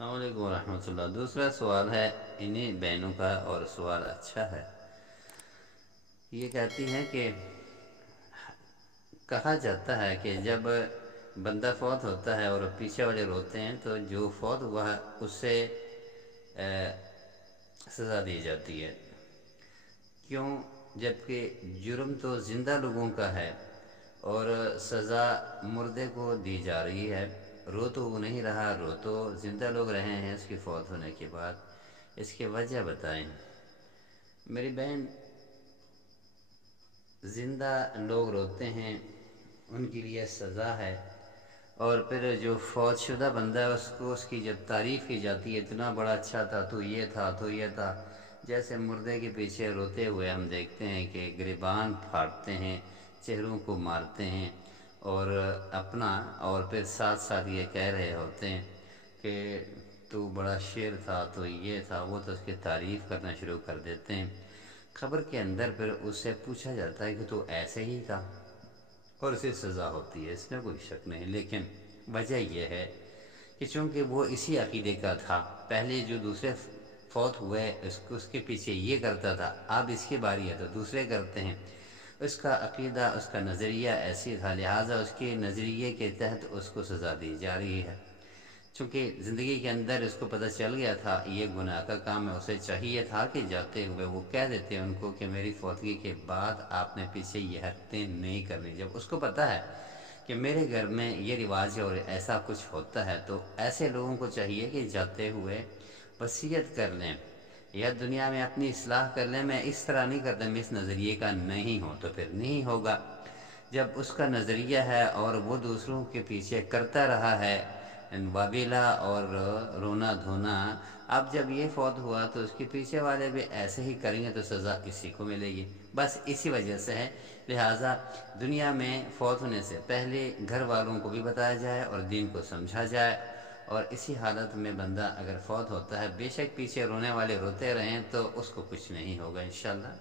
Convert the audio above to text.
अस्सलाम वालेकुम रहमतुल्लाह। दूसरा सवाल है इन्हीं बहनों का, और सवाल अच्छा है। ये कहती हैं कि कहा जाता है कि जब बंदा फौत होता है और पीछे वाले रोते हैं तो जो फौत हुआ है उससे सज़ा दी जाती है। क्यों? जबकि जुर्म तो ज़िंदा लोगों का है और सज़ा मुर्दे को दी जा रही है। रो तो वो नहीं रहा, रो तो ज़िंदा लोग रहे हैं उसकी फौत होने के बाद। इसकी वजह बताएं। मेरी बहन, ज़िंदा लोग रोते हैं, उनके लिए सज़ा है। और फिर जो फौतशुदा बंदा है उसको उसकी जब तारीफ़ की जाती है, इतना बड़ा अच्छा था, तो ये था, तो ये था। जैसे मुर्दे के पीछे रोते हुए हम देखते हैं कि गिरबान फाड़ते हैं, चेहरों को मारते हैं और अपना, और फिर साथ साथ ये कह रहे होते हैं कि तू बड़ा शेर था, तो ये था, वो, तो उसकी तारीफ़ करना शुरू कर देते हैं। खबर के अंदर फिर उससे पूछा जाता है कि तू ऐसे ही था, और उसे सज़ा होती है, इसमें कोई शक नहीं। लेकिन वजह यह है कि चूँकि वो इसी अक़ीदे का था, पहले जो दूसरे फौत हुए उसके पीछे ये करता था, अब इसकी बारी है तो दूसरे करते हैं। उसका अक़ीदा, उसका नज़रिया ऐसी था, लिहाजा उसके नज़रिए के तहत उसको सज़ा दी जा रही है। चूँकि ज़िंदगी के अंदर इसको पता चल गया था ये गुनाह का काम है, उसे चाहिए था कि जाते हुए वो कह देते उनको कि मेरी फौतगी के बाद आपने पीछे ये हरकतें नहीं करनी। जब उसको पता है कि मेरे घर में ये रिवाज है और ऐसा कुछ होता है, तो ऐसे लोगों को चाहिए कि जाते हुए वसीयत कर लें या दुनिया में अपनी इस्लाह कर लें। मैं इस तरह नहीं करता, मैं इस नज़रिए का नहीं हूँ, तो फिर नहीं होगा। जब उसका नज़रिया है और वो दूसरों के पीछे करता रहा है वाबीला और रोना धोना, अब जब ये फौत हुआ तो उसके पीछे वाले भी ऐसे ही करेंगे तो सज़ा इसी को मिलेगी। बस इसी वजह से है। लिहाजा दुनिया में फ़ौत होने से पहले घर वालों को भी बताया जाए और दीन को समझा जाए। और इसी हालत में बंदा अगर फ़ौत होता है, बेशक पीछे रोने वाले रोते रहें तो उसको कुछ नहीं होगा इंशाअल्लाह।